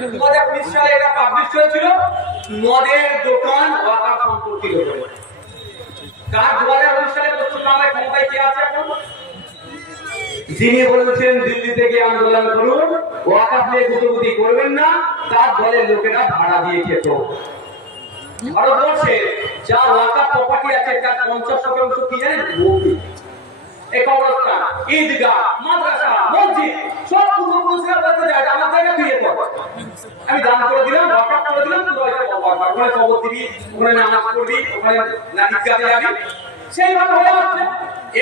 2019 সালে এটা পাবলিশ হয়েছিল মদের দোকান ওয়াকাফ সম্পত্তির উপরে। কার 2019 সালে পশ্চিমবাংলায় ক্ষমতায় কে আছে এখন? যিনি বলেছেন দিল্লি থেকে আন্দোলন করুন, ওয়াকাফ নিয়ে গুতগুতি করবেন না, তার দলের লোকেরা ভাড়া দিয়ে খেত। ভারতবর্ষে যা ওয়াকাফ প্রপার্টি আছে তার 50% কি জানেন? ভূমি, এই কবরস্থান, ঈদগাহ, মাদ্রাসা, মসজিদ সব পূর্বপুরুষরা বলতে যায় আমার জায়গা দিয়ে দাও, আমি দান করে দিলাম, ওয়াকাফ করে দিলাম, তুই ওইটা ওখানে কবর দিবি, ওখানে নামাজ পড়বি, ওখানে ঈদগাহে যাবি, সেইভাবে হয়ে যাচ্ছে।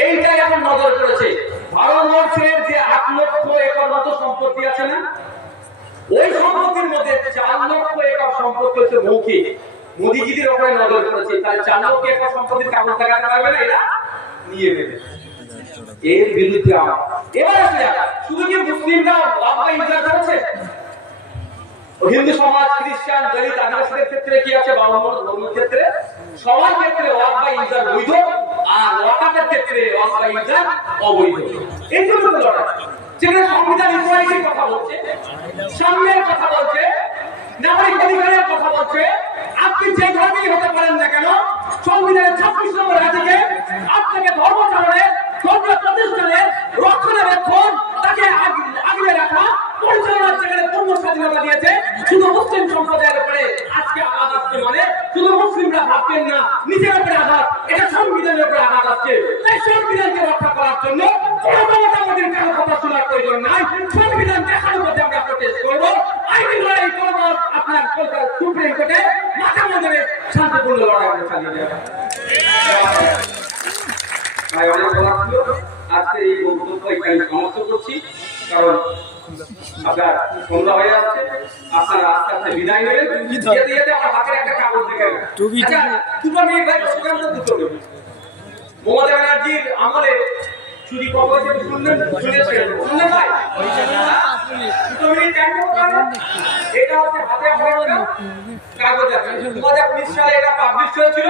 এইটাই এখন নজর করেছে। ভারতবর্ষের যে 8 লক্ষ একর মতো সম্পত্তি আছে না, ওই সম্পত্তির মধ্যে 4 লক্ষ একর সম্পত্তি হচ্ছে মৌখিক। মোদিজির ওপরে নজর করেছে, তাই 4 লক্ষ একর সম্পত্তির কাগজ দেখাতে পারবে না, এরা নিয়ে নেবে। এর বিরুদ্ধে এবার আসলে শুধু কি মুসলিমরা ওয়াকফ ইনকার করেছে? হিন্দু সমাজ, খ্রিস্টান, দলিত, আদিবাসীদের ক্ষেত্রে কি আছে? ধর্মের ক্ষেত্রে সবার ক্ষেত্রে ওয়াকফ ইনকার বৈধ, আর ওয়াকাফের ক্ষেত্রে ওয়াকফ ইনকার অবৈধ। এই জন্য লড়াই। যেখানে সংবিধান ইকুয়ালিটির কথা বলছে, সাম্যের কথা বলছে, নাগরিক অধিকারের কথা বলছে, আপনি যে ধর্মেই হতে পারেন না কেন, সংবিধানের 26 নম্বর আর্টিকেলে আপনাকে ধর্ম চালনের, ধর্ম প্রতিষ্ঠানের রক্ষণাবেক্ষণ, তাকে আগলে রাখা, পরিচালনার জায়গায় পূর্ণ স্বাধীনতা দিয়েছে। শুধু মুসলিম সম্প্রদায়ের উপরে আজকে আঘাত আসছে, মানে শুধু মুসলিমরা ভাববেন না নিজের উপরে আঘাত, এটা সংবিধানের উপরে আঘাত আসছে। তাই সংবিধানকে রক্ষা করার জন্য কোনো মতামতের কারো কথা শোনার প্রয়োজন নাই। সংবিধান দেখানোর মধ্যে আমরা প্রটেস্ট করবো, আইনি লড়াই করবো, আপনার সুপ্রিম কোর্টে মাথা মধ্যে শান্তিপূর্ণ লড়াই আমরা চালিয়ে যাবো। অনেক বলা ছিল, আজকে এই বক্তব্য এখানে সমাপ্ত করছি, কারণ আপনার সন্ধ্যা হয়ে যাচ্ছে, আপনারা আস্তে আস্তে বিদায় নেবেন। যেতে যেতে আমার হাতের একটা কাগজ দেখে দুটো মিনিট ভাই, সেখানে দুটো মিনিট। মমতা ব্যানার্জির আমলে চুরি কত হয়েছে শুনলেন? শুনলেন ভাই? দুটো মিনিট টাইম দেবো। এটা হচ্ছে হাতে একটা কাগজ আছে, 2019 সালে এটা পাবলিশ হয়েছিল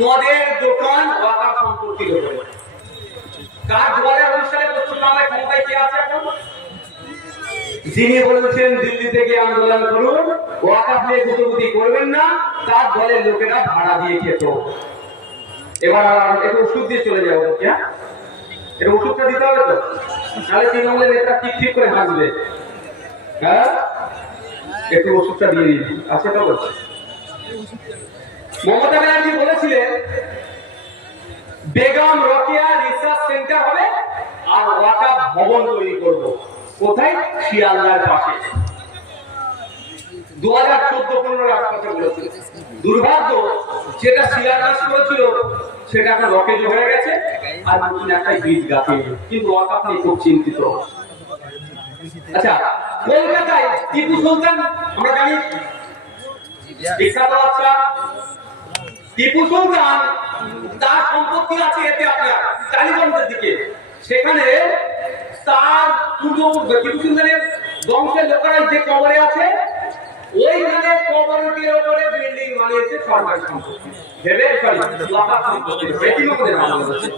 মদের দোকান ওয়াকাফ সম্পত্তির উপরে। কার 2019 সালে পশ্চিমবাংলায় ক্ষমতায় কে আছে এখন? যিনি বলেছেন দিল্লি থেকে আন্দোলন করুন, ওয়াকাফ নিয়ে গুতগুতি করবেন না, তার দলের লোকেরা ভাড়া দিয়ে খেত। এবার একটু ওষুধ দিয়ে চলে যাবো, হ্যাঁ এটা ওষুধটা দিতে হবে তো, তাহলে তৃণমূলের নেতা ঠিক ঠিক করে হাসবে। হ্যাঁ একটু ওষুধটা দিয়ে দিন, আছে তো? বলছে মমতা ব্যানার্জি বলেছিলেন বেগম রোকেয়া রিসার্চ সেন্টার হবে আর ওয়াকাফ ভবন তৈরি করব। কোথায়? শিয়ালদার পাশে। 2014-15 রাষ্ট্রপতি বলেছিল। দুর্ভাগ্য, যেটা শিলান্যাস করেছিল সেটা এখন রকেজ হয়ে গেছে, আর নতুন একটা বীজ গাছে, কিন্তু ওয়াকাফ নিয়ে খুব চিন্তিত। আচ্ছা, কলকাতায় টিপু সুলতান আমরা জানি বিখ্যাত বাচ্চা, টিপু সুলতান তার সম্পত্তি আছে এতে আপনার টালিগঞ্জের দিকে, সেখানে তার পূর্বপুরুষ টিপু সুলতানের বংশের লোকেরা যে কবরে আছে, ওইখানে কবরের উপরে বিল্ডিং বানিয়েছে সরকারি সম্পত্তি ভেবে, সরি ওয়াকাফ সম্পত্তি, বেটি লোকদের বানানো হচ্ছে।